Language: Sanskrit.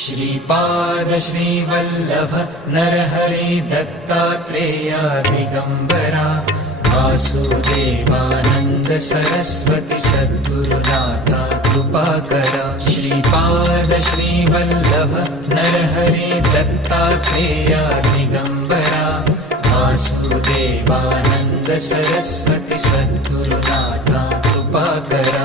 श्रीपाद श्रीवल्लभ नरहरि दत्तात्रेया दिगंबरा वासुदेवानंद सरस्वती सद्गुरुनाथा कृपाकरा। श्रीपाद श्रीवल्लभ नरहरि दत्तात्रेया दिगंबरा वासुदेवानंद सरस्वती सद्गुरुनाथा कृपाकरा।